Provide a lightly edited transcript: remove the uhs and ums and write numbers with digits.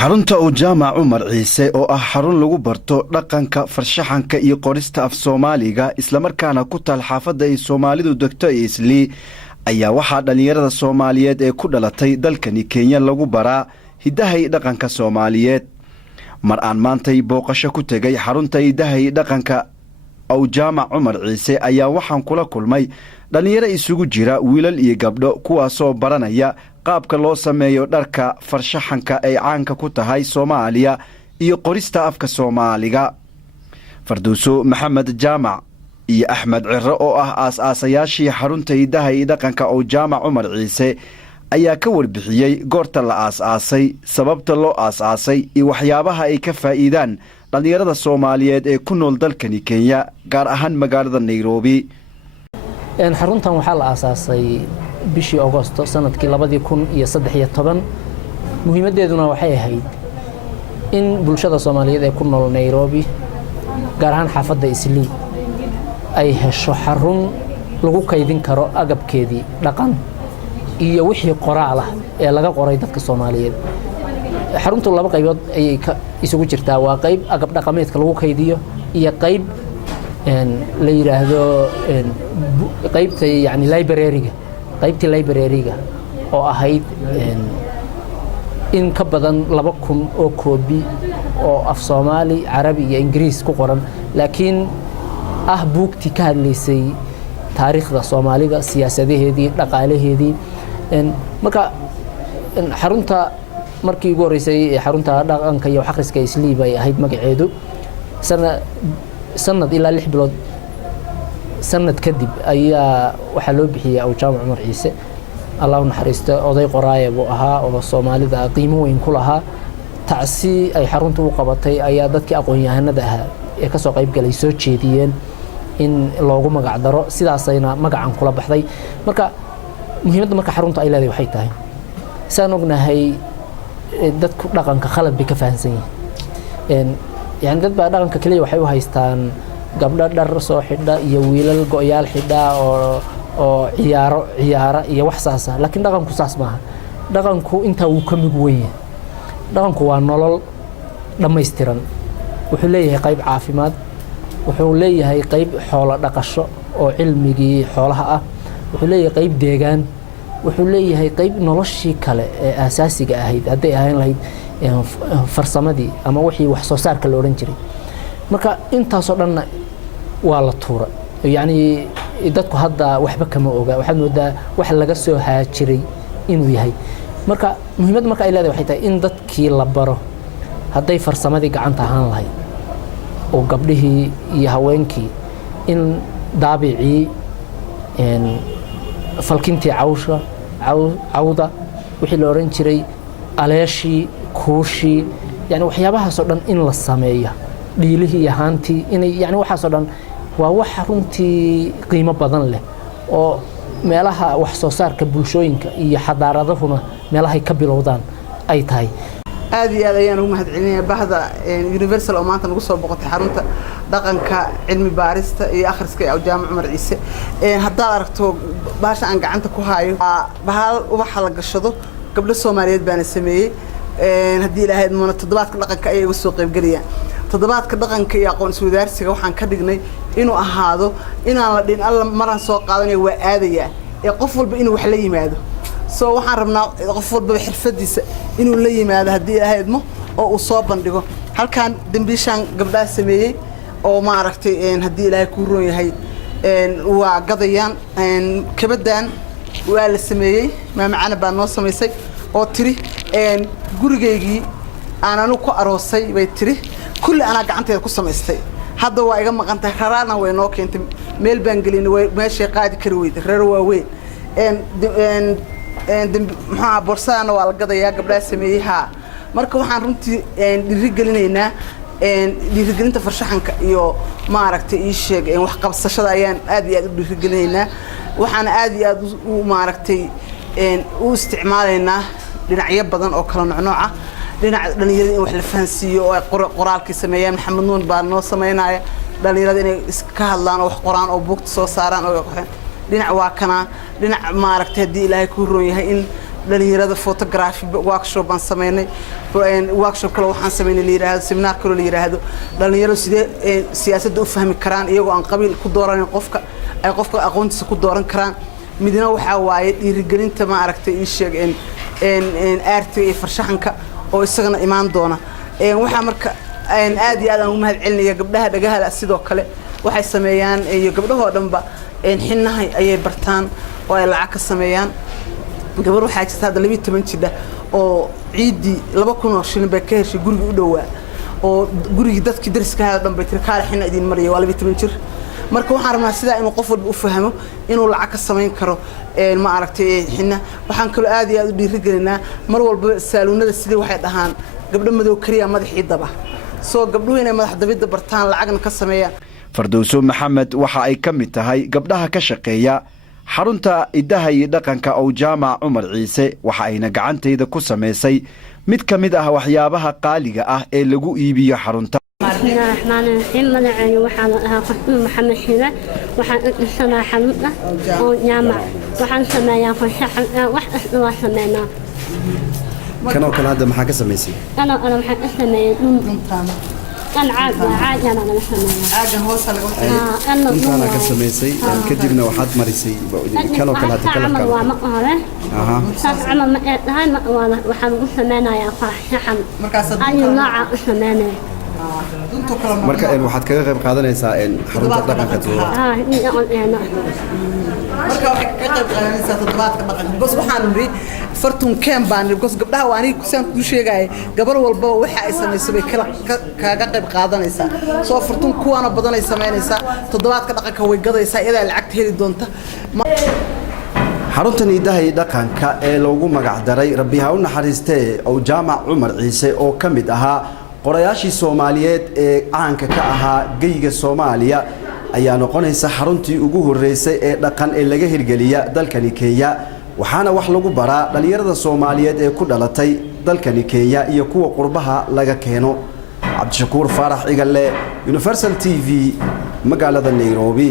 xarunta uu jaamac Umar Ciise oo ah xarun lagu barto dhaqanka farshaxanka iyo qorista af Soomaaliga isla markaana ku taal xaafadda ay Soomaalidu degto Islii ayaa waxa dhalinyarada Soomaaliyeed ee ku dhalatay dalkani Kenya lagu baraa hidaha iyo dhaqanka Soomaaliyeed mar aan maantay booqasho ku tagay xarunta hidaha iyo dhaqanka uu jaamac Umar Ciise ayaa waxaan kula kulmay dhalinyaro isugu jira wiilal iyo gabdho kuwaasoo baranaya qaabka loo sameeyo dharka farshaxanka ay caanka ku tahay Soomaaliya iyo qorista afka Soomaaliga Farduuso Maxamed Jaamac iyo Axmed Cirro oo ah aas-aasayaashii xarunta hidaha iyo dhaqanka oo jaamac Umar Ciise ayaa ka warbixiyay goorta la aas-aasay sababta loo aas-aasay iyo waxyaabaha ay ka faa'iidaan dhalinyarada Soomaaliyeed ee ku nool dalkani Kenya gaar ahaan magaalada Nairobi xaruntan waxaa la aasaasay bishii Agoosto sanadkii 2013 muhiimadeeduna waxay ahayd in bulshada Soomaaliyeed ee ku nool Nairobi gaar ahaan xaafadda Islii ay hesho xarun lagu kaydin karo agabkeedii dhaqan iyo wixii qoraal ah ee laga qoray dadka Soomaaliyeed xaruntu laba qaybood ay isugu jirtaa waa qayb agab dhaqameedka lagu kaydiyo iyo qayb la yiraahdo qaybta yani library-ga oo ahayd in ka badan 2000 oo koobi oo af Soomaali, Carabi iyo Ingiriis ku qoran laakiin ah buugti ka hadlaysay taariikhda Soomaaliga siyaasadaheedii dhaqaalaheedii marka xarunta markii ugu horeysay xarunta dhaqanka iyo akhriska Islii bay ahayd magaceedu sanad ilaa 6 bilood sanad kadib ayaa waxa loo bixiyay oo jaamac Umar Ciise Allah naxariisto oday qoraaye buu ahaa oo Soomaalida qiimo weyn ku lahaa taasi ay xaruntu u qabatay ayaa dadkii aqoon-yahanada ah ee ka soo qayb galay soo jeediyeen in loogu magac daro sidaasayna magacan kula baxday marka muhiimadda marka xarunta ay leedahay waxay tahay saan ognahay dadku dhaqanka khalad bay ka fahansan yihiin يعني dad baa dhaqanka kaliya waxay u haystaan gabdho dhar soo xidha iyo wiilal go'yaal xidha oo ciyaara iyo wax saas ah laakiin dhaqanku saas maaha dhaqanku inta uu ka mid weyn dhaqanku waa nolol dhameystiran wuxuu leeyahay qayb caafimaad wuxuu leeyahay qayb xoolo dhaqasho oo cilmigii xoolaha ah wuxuu leeyahay qayb deegaan wuxuu leeyahay qayb noloshii kale ee asaasiga ahayd haday ahayn lahayd farsamadii ama wixii wax soo saarka la oran jiray marka intaas oo dhan waa la tuura yani dadku hadda waxba kama oga waxa moodaa wax laga soo haajiray inuu yahay marka muhiimadda marka ay leedahay waxay tahay in dadkii la baro haday farsamadii gacanta ahaan lahayd oo gabdhihii iyo haweenkii in daabicii falkintii cawda wixii la oran jiray aleeshii kuushi yani waxyaabahaas oo dhan in la sameeyo dhiilihii iyo haantii inay yani waxaas oo dhan waa wax runtii qiimo badan leh oo meelaha wax soo saarka bulshooyinka iyo xadaaradahuna meelahay ka bilowdaan ay tahay aad iyo aad ayaan ugu mahadcelinayaa bahda Universal oo maanta nagu soo boqotay xarunta dhaqanka cilmi baarista iyo akhriska ee jaamac Umar Ciise haddaad aragto baasha aan gacanta ku hayo bahal ubaxa la gashado gabdho Soomaaliyeed baan sameeyay haddii ilaahay mana toddobaadka dhaqanka ay ugu soo qayb galiyaan toddobaadka dhaqanka iyo aqoon iswadaarsiga waxaan ka dhignay inuu ahaado inaan la dhin alla maran soo qaadanayo waa aadaya ee qof walba inuu wax la yimaado soo waxaan rabnaa qof walba xirfadiisa inuu la yimaado haddii ilaahay idmo oo uu soo bandhigo halkaan dambiishan gabdhaha sameeyay oo ma aragtay haddii ilaahay ku roon yahay waa gadayaan kabadan waa la sameeyay maamacana baa noo samaysay oo tiri gurigeygii aan anu ku aroosay bay tiri kulli ana gacanteeda ku samaystay hadda waa iga maqan tahay raraana way noo keentay meel baan gelinay way meeshay qaadi kari weyday reer waa weyn maxaa borsana waa la gadayaa gabdhaha sameeyaha marka waxaan runtii dhiirigelinaynaa dhiirigelinta farshaxanka iyo ma aragtay ii sheeg wax qabsashada ayaan aad iyo aad u dhiirigelinaynaa waxaan aad iyo aad u ma aragtay u isticmaalaynaa dhinacyo badan oo kala nooc ah dhinaca dhalinyarada in wax la fahansiiyo oo qoraalkii sameeyaan Maxamed Nuun baa noo sameynaya dhalinyarada inay iska hadlaan oo wax qoraan oo buugta soo saaraan oo dhinac waa kana dhinac ma aragtay hadii Ilaahay ku roon yahay in dhalinyarada photography workshop baan sameynay workshop kale waxaan sameynay la yiraahdo seminar kale la yiraahdo dhalinyaro sidee siyaasadda u fahmi karaan iyagoo aan qabiil ku dooranin qofka ay qofka aqoontiisa ku dooran karaan midna waxa waaye dhiirigelinta ma aragtay ii sheeg aartiga iyo farshaxanka oo isagana imaan doona waxa marka aad iyo aad aan u mahad celinaya gabdhaha dhagaha sidoo kale waxay sameeyaan iyo gabdhahoo dhanba xinnaha ayay bartaan oo ay lacag ka sameeyaan gabar waxaa jirta hadda 12 jidha oo ciidii 2,000 shilin bay ka heshay guriga u dhawaa oo gurigii dadkii dariska ahaa dhan bay tiri kaale xinna idin mariyo waa 12 jir marka waxaan rabnaa sidaa inuu qof walba u fahmo inuu lacag ka sameyn karo ma aragtay xinna waxaan kale aad iyo aad u dhiirigelinaa mar walba saaluunada sidii waxay dhahaan gabdho madow kariya madaxii daba soo gabdhuhu inay madax dabida bartaan lacagna ka sameeyaan Fardowso Maxamed waxa ay ka mid tahay gabdhaha ka shaqeeya xarunta idaha iyo dhaqanka oo jaamac Umar Ciise waxa ayna gacanteeda ku sameysay mid ka mid ah waxyaabaha qaaliga ah ee lagu iibiyo xarunta magacayga waxaan ahaa Qasmi Maxamed Xiire waxaan dhisnaa xarunta oo jaamac waxaan sameeyaa farshaxan wax isla sameeynaa kanoo kale hadda maxaa ka sameysay أنا waxaan ka sameeyay أنا عاد أنا مثلا عاد هوس laga waxay أنا كسميسي كدبنا واحد مريسي كانوا كلها تكلم كلام صار عمل هاي waxaan u sameeynaa farshaxan ay nooca sameeynaa marka waxaad kaga qayb qaadanaysaa xarunta dhaqanka marka waxay ka qayb qaadanaysaa toddobaadka dhaqanka bas waxaan niri fartun keen baan bas gabdhaha waan ku saan ku sheegay gabar walba waxa ay sameysay bay kaaga qayb qaadanaysaa soo fartun kuwana badan ay sameynaysaa toddobaadka dhaqanka way gadaysaa iyada lacag heli doonta xaruntan idaha iyo dhaqanka ee loogu magac daray Rabbi ha u naxariistee oo jaamac Umar Ciise oo ka mid ahaa qorayaashii Soomaaliyeed ee caanka ka ahaa geyga Soomaaliya ayaa noqonaysa xaruntii ugu horeysay ee dhaqan ee laga hirgeliya dalkani Kenya waxaana wax lagu baraa dhalinyarada Soomaaliyeed ee ku dhalatay dalkani Kenya iyo kuwa qurbaha laga keeno Cabdishakuur Faarax Igalle Universal TV magaalada Nairobi